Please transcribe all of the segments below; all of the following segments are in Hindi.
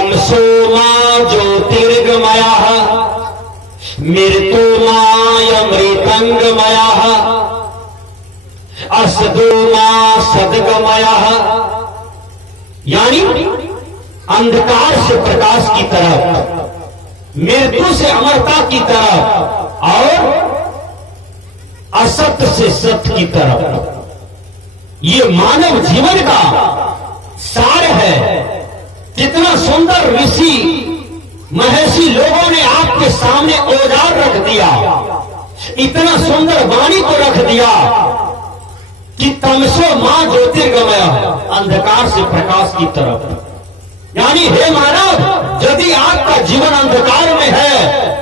तमसो मा ज्योतिर्गमयः मृत्युमायमृतंगमयः असदो मा सदगमयः। यानी अंधकार से प्रकाश की तरफ, मृत्यु से अमरता की तरफ और असत्य से सत्य की तरफ। ये मानव जीवन का सार है। कितना सुंदर ऋषि महर्षि लोगों ने आपके सामने औजार रख दिया, इतना सुंदर वाणी को रख दिया कि तमसो मां ज्योतिर्गमय, अंधकार से प्रकाश की तरफ। यानी हे मानव, यदि आपका जीवन अंधकार में है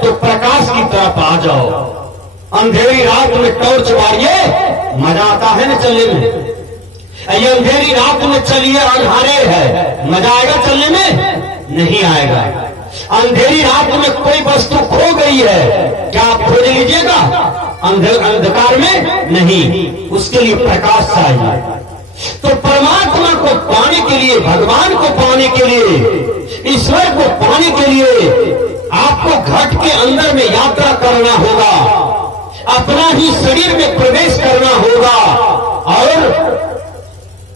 तो प्रकाश की तरफ आ जाओ। अंधेरी रात में टॉर्च मारिए, मजा आता है न चलने में। ये अंधेरी रात में चलिए, अंधारे है, मजा आएगा चलने में? नहीं आएगा। अंधेरी रात में कोई वस्तु खो गई है, क्या आप खोज लीजिएगा? अंधकार में नहीं, उसके लिए प्रकाश चाहिए। तो परमात्मा को पाने के लिए, भगवान को पाने के लिए, ईश्वर को पाने के लिए आपको घट के अंदर में यात्रा करना होगा, अपना ही शरीर में प्रवेश करना होगा और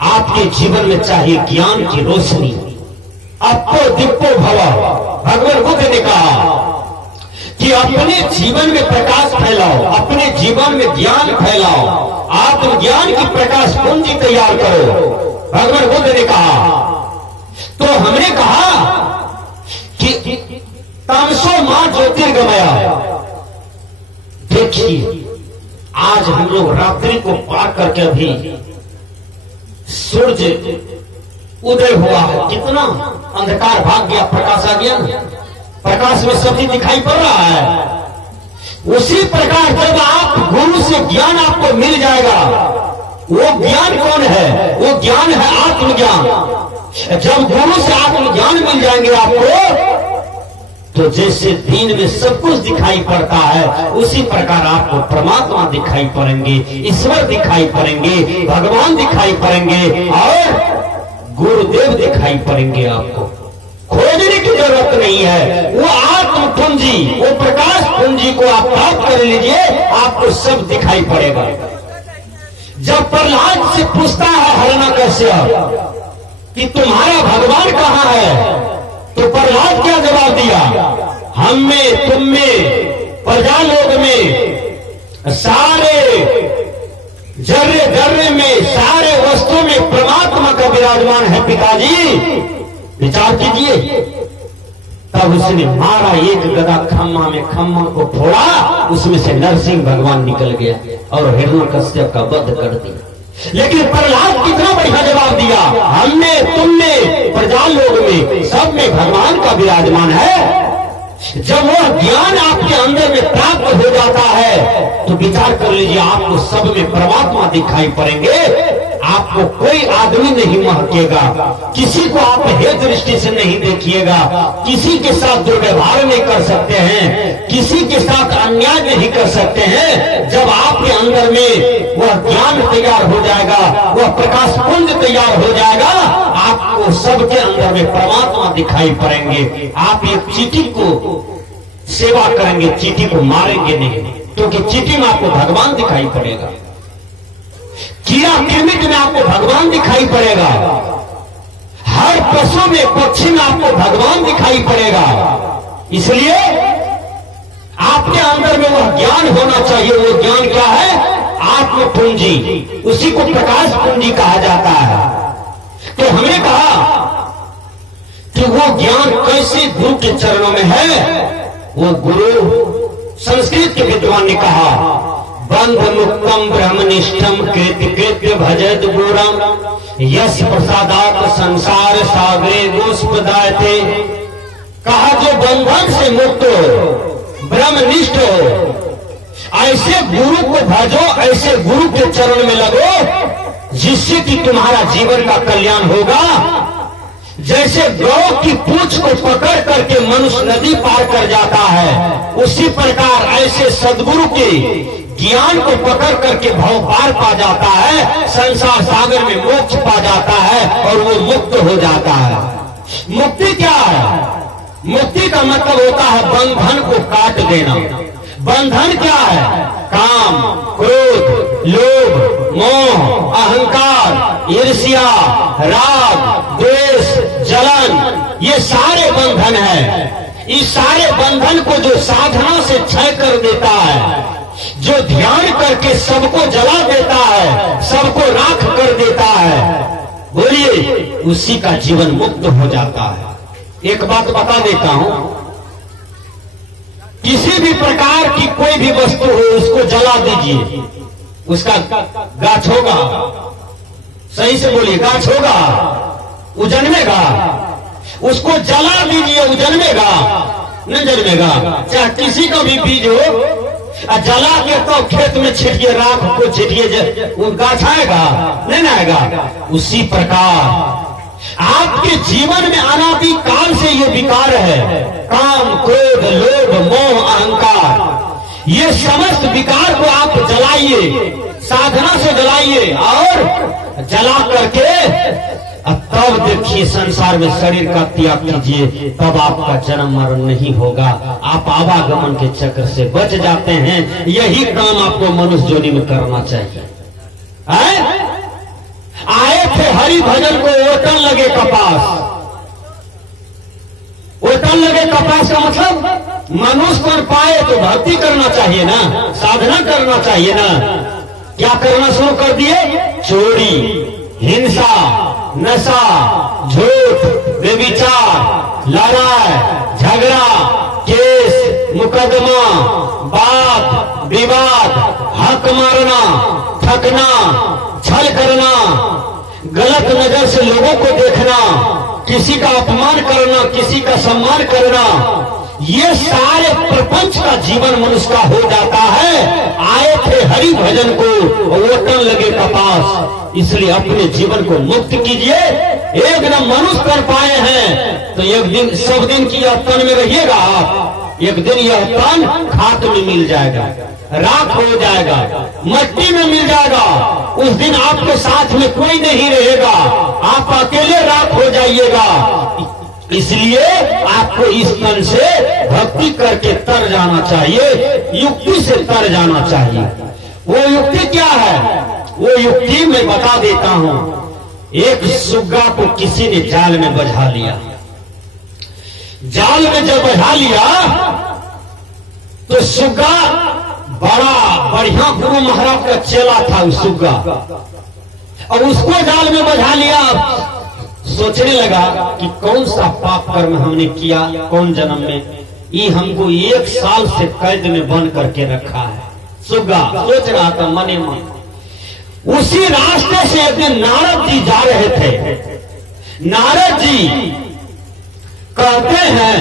आपके जीवन में चाहिए ज्ञान की रोशनी। अपो दिप्पो भव, भगवान बुद्ध ने कहा कि अपने जीवन में प्रकाश फैलाओ, अपने जीवन में ज्ञान फैलाओ, आत्मज्ञान की प्रकाश पूंजी तैयार करो, भगवान बुद्ध ने कहा। तो हमने कहा कि तमसो मां ज्योतिर्गमय। देखिए, आज हम लोग रात्रि को पार करके अभी सूरज उदय हुआ है, कितना अंधकार भाग गया, प्रकाश आ गया। प्रकाश में सभी दिखाई पड़ रहा है। उसी प्रकार जब आप गुरु से ज्ञान आपको मिल जाएगा, वो ज्ञान कौन है? वो ज्ञान है आत्मज्ञान। जब गुरु से आत्मज्ञान मिल जाएंगे आपको, तो जैसे दिन में सब कुछ दिखाई पड़ता है, उसी प्रकार आपको परमात्मा दिखाई पड़ेंगे, ईश्वर दिखाई पड़ेंगे, भगवान दिखाई पड़ेंगे और गुरुदेव दिखाई पड़ेंगे। आपको खोजने की जरूरत नहीं है, वो आत्म पूंजी, वो प्रकाश पूंजी को आप प्राप्त कर लीजिए, आपको सब दिखाई पड़ेगा। जब प्रहलाद से पूछता है हिरण्यकश्यप कि तुम्हारा भगवान कहां है, तो प्रहलाद क्या जवाब दिया? हम में, तुम में, प्रजा लोग में, सारे जर्रे जर्रे में, सारे वस्तु में परमात्मा का विराजमान है पिताजी, विचार कीजिए। तब उसने मारा एक गदा खम्मा में, खम्मा को फोड़ा, उसमें से नरसिंह भगवान निकल गया और हिरण्यकश्यप का वध कर दिया। लेकिन प्रहलाद कितना बढ़िया जवाब दिया, हमने, तुमने, प्रजा लोग में, सब में भगवान का विराजमान है। जब वो ज्ञान आपके अंदर में प्राप्त हो जाता है तो विचार कर लीजिए, आपको सब में परमात्मा दिखाई पड़ेंगे। आपको कोई आदमी नहीं महकेगा, किसी को आप हेय दृष्टि से नहीं देखिएगा, किसी के साथ दुर्व्यवहार नहीं कर सकते हैं, किसी के साथ अन्याय नहीं कर सकते हैं। जब आपके अंदर में वह ज्ञान तैयार हो जाएगा, वह प्रकाश पुंज तैयार हो जाएगा, आपको सबके अंदर में परमात्मा दिखाई पड़ेंगे। आप एक चींटी को सेवा करेंगे, चींटी को मारेंगे नहीं, क्योंकि चींटी में आपको भगवान दिखाई पड़ेगा, कीड़ा कीमिट में आपको भगवान दिखाई पड़ेगा, हर पशु में, पक्षी में आपको भगवान दिखाई पड़ेगा। इसलिए आपके अंदर में वह ज्ञान होना चाहिए। वो ज्ञान क्या है? आत्म पूंजी, उसी को प्रकाश पूंजी कहा जाता है। तो हमने कहा कि वो ज्ञान कैसे गुरु के चरणों में है। वो गुरु, संस्कृत के विद्वान ने कहा, बंध मुक्तम ब्रह्मनिष्ठम कृत्य कृत्य भजत गुरम यश प्रसादात संसार सागरे गोस्पदायते। कहा जो बंधन से मुक्त हो, ब्रह्मनिष्ठ हो, ऐसे गुरु को भजो, ऐसे गुरु के चरण में लगो, जिससे कि तुम्हारा जीवन का कल्याण होगा। जैसे गौ की पूंछ को पकड़ करके मनुष्य नदी पार कर जाता है, उसी प्रकार ऐसे सदगुरु के ज्ञान को पकड़ करके भव पार पा जाता है, संसार सागर में मोक्ष पा जाता है और वो मुक्त हो जाता है। मुक्ति क्या है? मुक्ति का मतलब होता है बंधन को काट देना। बंधन क्या है? काम, क्रोध, लोभ, मोह, अहंकार, ईर्ष्या, राग, द्वेष, जलन, ये सारे बंधन है। इस सारे बंधन को जो साधना से क्षय कर देता है, जो ध्यान करके सबको जला देता है, सबको राख कर देता है, बोलिए, उसी का जीवन मुक्त हो जाता है। एक बात बता देता हूं, किसी भी प्रकार की कोई भी वस्तु हो उसको जला दीजिए, उसका गाछ होगा। सही से बोलिए, गाछ होगा, वो जन्मेगा। उसको जला दीजिए, वो जन्मेगा? नहीं जन्मेगा। चाहे किसी का भी बीज हो, जला के तो खेत में छिटिए, राख को छिटिए, वो गाछ आएगा? नहीं आएगा। उसी प्रकार आपके जीवन में अनादि काल से ये विकार है, काम, क्रोध, लोभ, मोह, अहंकार, ये समस्त विकार को आप जलाइए, साधना से जलाइए, और जला करके तब देखिए संसार में शरीर का त्याग कीजिए, तब आपका जन्म मरण नहीं होगा, आप आवागमन के चक्र से बच जाते हैं। यही काम आपको मनुष्य जोनि में करना चाहिए। आए थे हरि भजन को ओटन लगे कपास। ओटन लगे कपास का मतलब मनुष्य पर पाए तो भक्ति करना चाहिए ना, साधना करना चाहिए ना। क्या करना शुरू कर दिए? चोरी, हिंसा, नशा, झूठ, व्यभिचार, लड़ाई, झगड़ा, केस, मुकदमा, बात विवाद, हक मारना, ठगना, छल करना, गलत नजर से लोगों को देखना, किसी का अपमान करना, किसी का सम्मान करना, ये सारे प्रपंच का जीवन मनुष्य का हो जाता है। आए थे हरि भजन को, ओटन लगे कपास। इसलिए अपने जीवन को मुक्त कीजिए। एक दिन मनुष्य कर पाए हैं तो एक दिन, सब दिन की यह तन में रहिएगा आप, एक दिन यह तन खाक में मिल जाएगा, राख हो जाएगा, मट्टी में मिल जाएगा। उस दिन आपके साथ में कोई नहीं रहेगा, आप अकेले राख हो जाइएगा। इसलिए आपको इस तन से भक्ति करके तर जाना चाहिए, युक्ति से तर जाना चाहिए। वो युक्ति क्या है? वो युक्ति मैं बता देता हूं। एक सुग्गा को किसी ने जाल में बझा लिया। जाल में जब बझा लिया तो सुग्गा बड़ा बढ़िया गुरु महाराज का चेला था उस सुग्गा, और उसको जाल में बझा लिया। सोचने लगा कि कौन सा पाप कर्म हमने किया, कौन जन्म में, ये हमको 1 साल से कैद में बंद करके रखा है। सुग्गा सोच रहा था मने मन। उसी रास्ते से एक दिन नारद जी जा रहे थे। नारद जी कहते हैं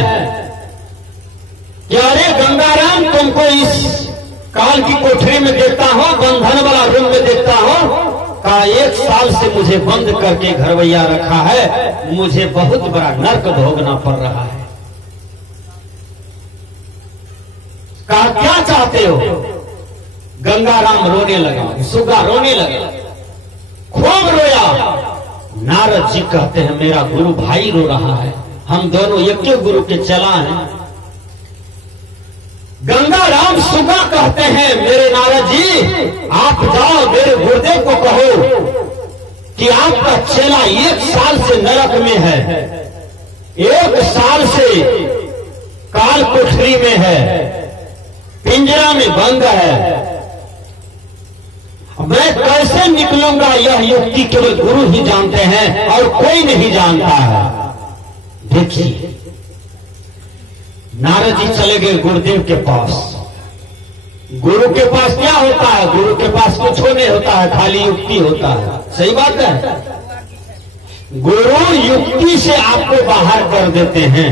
कि अरे गंगाराम, तुमको इस काल की कोठरी में देखता हूं, बंधन वाला रूम में देखता हूं, का 1 साल से मुझे बंद करके घरवैया रखा है, मुझे बहुत बड़ा नर्क भोगना पड़ रहा है। कहा क्या चाहते हो? गंगाराम रोने लगा, सुग्गा रोने लगा, खूब रोया। नारद जी कहते हैं मेरा गुरु भाई रो रहा है, हम दोनों एक ही गुरु के चला हैं। गंगाराम सुग्गा कहते हैं मेरे नारद जी, आप जाओ मेरे गुरुदेव को कहो कि आपका चेला 1 साल से नरक में है, 1 साल से काल कोठरी में है, पिंजरा में बंद है। मैं कैसे निकलूंगा यह युक्ति केवल गुरु ही जानते हैं और कोई नहीं जानता है। देखिए नारद जी चले गए गुरुदेव के पास। गुरु के पास क्या होता है? गुरु के पास कुछ नहीं होता है, खाली युक्ति होता है। सही बात है। गुरु युक्ति से आपको बाहर कर देते हैं,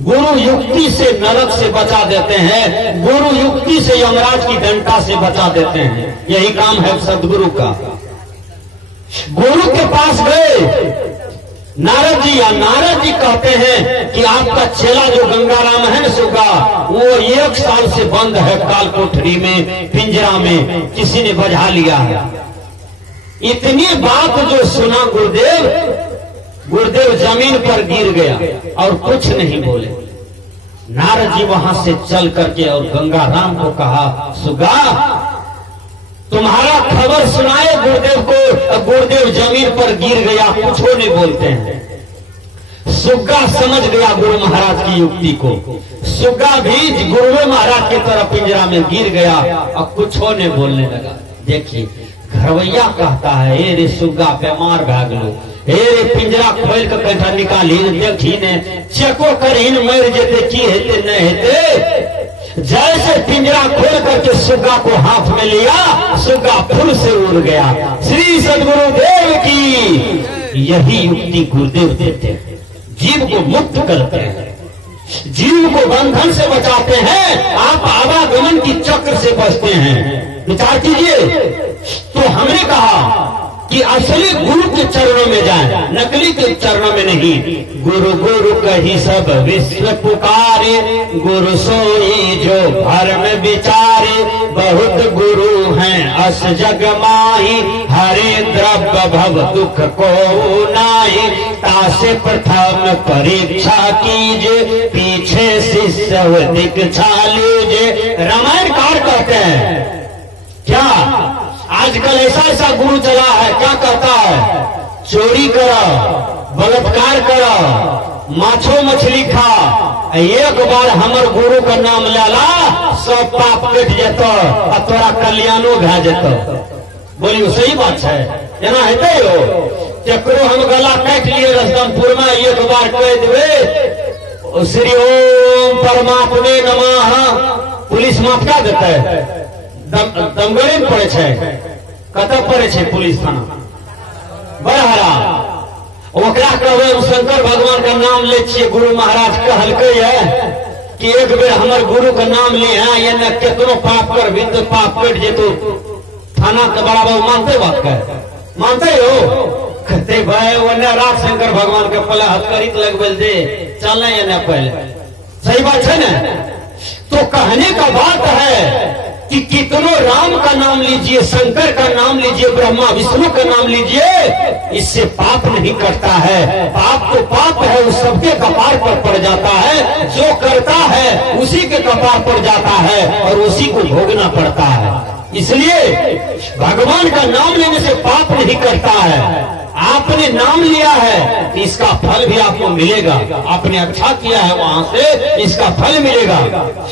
गुरु युक्ति से नरक से बचा देते हैं, गुरु युक्ति से यमराज की डंटा से बचा देते हैं। यही काम है सदगुरु का। गुरु के पास गए नारद जी, या नारद जी कहते हैं कि आपका चेला जो गंगाराम है न सुग्गा, वो 1 साल से बंद है काल कोठरी में, पिंजरा में, किसी ने बझा लिया है। इतनी बात जो सुना गुरुदेव, गुरुदेव जमीन पर गिर गया और कुछ नहीं बोले। नारद जी वहां से चल करके और गंगाराम को कहा, सुगा तुम्हारा खबर सुनाए गुरुदेव को। गुरुदेव जमीन पर गिर गया, कुछ नहीं बोलते हैं। सुग्गा समझ गया गुरु महाराज की युक्ति को। सुग्गा भी गुरु महाराज की तरफ पिंजरा में गिर गया और कुछ नहीं बोलने लगा। देखिए घरवैया कहता है, ए रे सुग्गा बेमार भाग लो, ए रे पिंजरा खोल के कैठा निकाली देखी ने चेको करहीन मर जेते की हेते न हेते। जैसे पिंजरा खोल करके सुग्गा को हाथ में लिया, सुग्गा फूल से उड़ गया। श्री सद्गुरुदेव की यही युक्ति गुरुदेव देते हैं, जीव को मुक्त करते हैं, जीव को बंधन से बचाते हैं, आप आवागमन की चक्र से बचते हैं। विचार कीजिए। तो हमने कहा कि असली गुरु के चरणों में जाएं, नकली के चरणों में नहीं। गुरु गुरु कही सब विश्व पुकारे, गुरु सोई जो भरम विचारे। बहुत गुरु हैं अस जग माही, हरे द्रव्य भव दुख को नाई। तासे प्रथम परीक्षा कीजिए, पीछे शिष्य दीक्षा लीजिए। रामायणकार कहते हैं क्या आजकल ऐसा ऐसा गुरु चला है, क्या कहता है, चोरी करो, बलात्कार करो, माछो मछली खा, एक बार हमर गुरु का नाम लेला सब पाप कट जेतो और तोरा कल्याणो भे जेतो। बोलियो सही बात है, एना हेते हो। केकरो हम गला काट लिए रसदमपुर में, एक बार कह देवे श्री ओम परमात्मे नमः, पुलिस माफ क्या देता है, दमगढ़े में पड़े छे, कतऽ पड़े छे पुलिस थाना बड़हरा। ओकरा कहबे शंकर भगवान का नाम ले छिए, गुरु महाराज कहलकै है कि एक बेर हमर गुरु का नाम ले है, ये न केतनो पाप कर भी तो पाप कट जेतो। थाना के बड़ा बाबू मानते बात का, मानते हो, कहते भाई वरना राज शंकर भगवान के पहले हथकड़ी लगबे दे चल या न पहले। सही बात है ना। तो कहने का बात है कि कितनों राम का नाम लीजिए, शंकर का नाम लीजिए, ब्रह्मा विष्णु का नाम लीजिए, इससे पाप नहीं कटता है। पाप तो पाप है, उस सबके कपार पर पड़ जाता है। जो करता है उसी के कपार पर जाता है और उसी को भोगना पड़ता है। इसलिए भगवान का नाम लेने से पाप नहीं करता है। आपने नाम लिया है, इसका फल भी आपको मिलेगा। आपने अच्छा किया है, वहां से इसका फल मिलेगा।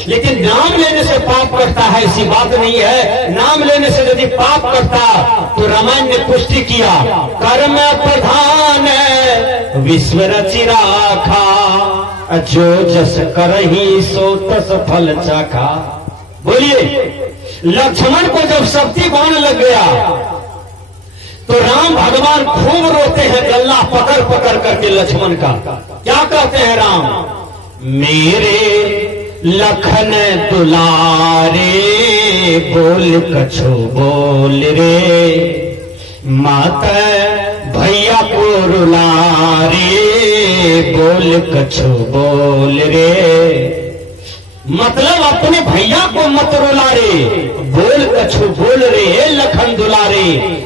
लेकिन नाम लेने से पाप करता है ऐसी बात नहीं है। नाम लेने से यदि पाप करता तो रामायण ने पुष्टि किया, कर्म प्रधान विश्व रचि राखा, जो जस करही सो तस फल चाखा। बोलिए, लक्ष्मण को जब शक्ति बाण लग गया तो राम भगवान खूब रोते हैं, गल्ला पकड़ पकड़ करके लक्ष्मण का। क्या कहते हैं राम, मेरे लखन दुलारे, बोल कछो बोल रे, माता भैया को रुलारे, बोल कछो बोल रे। मतलब अपने भैया को मत रुला रे, बोल कछु बोल रे लखन दुलारे।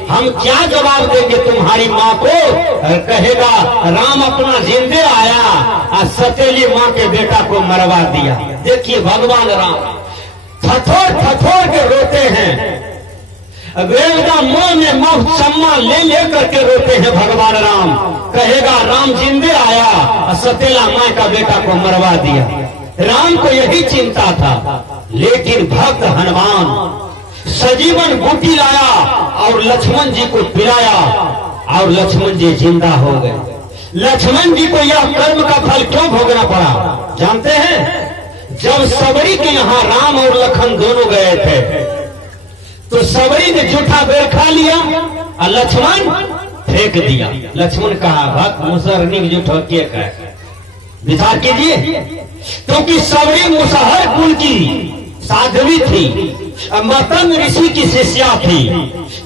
हम क्या जवाब देंगे तुम्हारी माँ को, कहेगा राम अपना जिंदे आया और सतेली माँ के बेटा को मरवा दिया। देखिए भगवान राम थथोर थथोर के रोते हैं, वेलगा मुंह में मुंह चम्मा ले लेकर के रोते हैं भगवान राम। कहेगा राम जिंदे आया और सतेला माँ का बेटा को मरवा दिया। राम को यही चिंता था। लेकिन भक्त हनुमान सजीवन बूटी लाया और लक्ष्मण जी को पिलाया और लक्ष्मण जी जिंदा हो गए। लक्ष्मण जी को यह कर्म का फल क्यों भोगना पड़ा जानते हैं? जब सबरी के यहाँ राम और लखन दोनों गए थे तो सबरी ने जूठा बेर खा लिया और लक्ष्मण फेंक दिया। लक्ष्मण कहा भक्त मुसहरनी जूठा के है, विचार कीजिए। क्योंकि सबरी मुसहर कुल की साध्वी थी, मतंग ऋषि की शिष्या थी।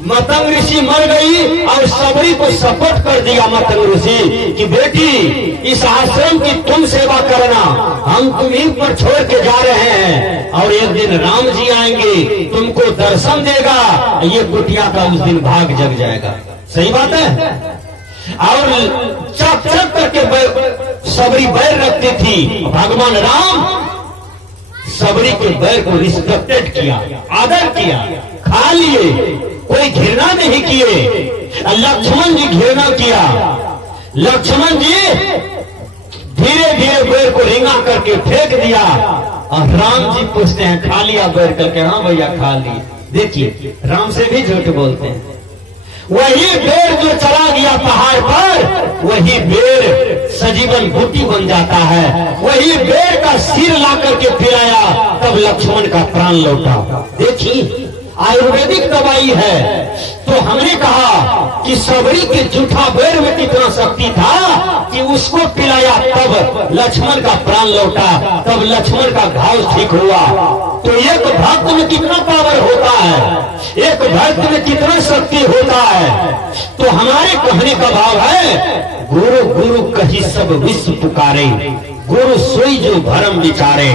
मतंग ऋषि मर गई और सबरी को सपोर्ट कर दिया मतंग ऋषि कि बेटी इस आश्रम की तुम सेवा करना, हम तुम्हीं पर छोड़ के जा रहे हैं और एक दिन राम जी आएंगे तुमको दर्शन देगा, ये कुटिया का उस दिन भाग जग जाएगा। सही बात है। और चक चक करके सबरी बैर रखती थी। भगवान राम सबरी के बैर को रिस्पेक्टेड किया, आदर किया, खा लिए, कोई घृणा नहीं किए। लक्ष्मण जी घृणा किया। लक्ष्मण जी धीरे धीरे बैर को रिंगा करके फेंक दिया और राम जी पूछते हैं खा लिया बैर करके? हाँ भैया खा लिए। देखिए राम से भी झूठ बोलते हैं। वही बेर जो चला गया पहाड़ पर, वही बेर सजीवन बूटी बन जाता है। वही बेर का सिर ला करके पिलाया, तब लक्ष्मण का प्राण लौटा। देखिए आयुर्वेदिक दवाई है। तो हमने कहा कि सबरी के जूठा बेर में कितना शक्ति था कि उसको पिलाया, तब लक्ष्मण का प्राण लौटा, तब लक्ष्मण का घाव ठीक हुआ। तो एक भक्त में कितना पावर होता है, एक भक्त में कितना शक्ति होता है। तो हमारे कहने का भाव है, गुरु गुरु कही सब विश्व पुकारे, गुरु सोई जो भरम विचारे।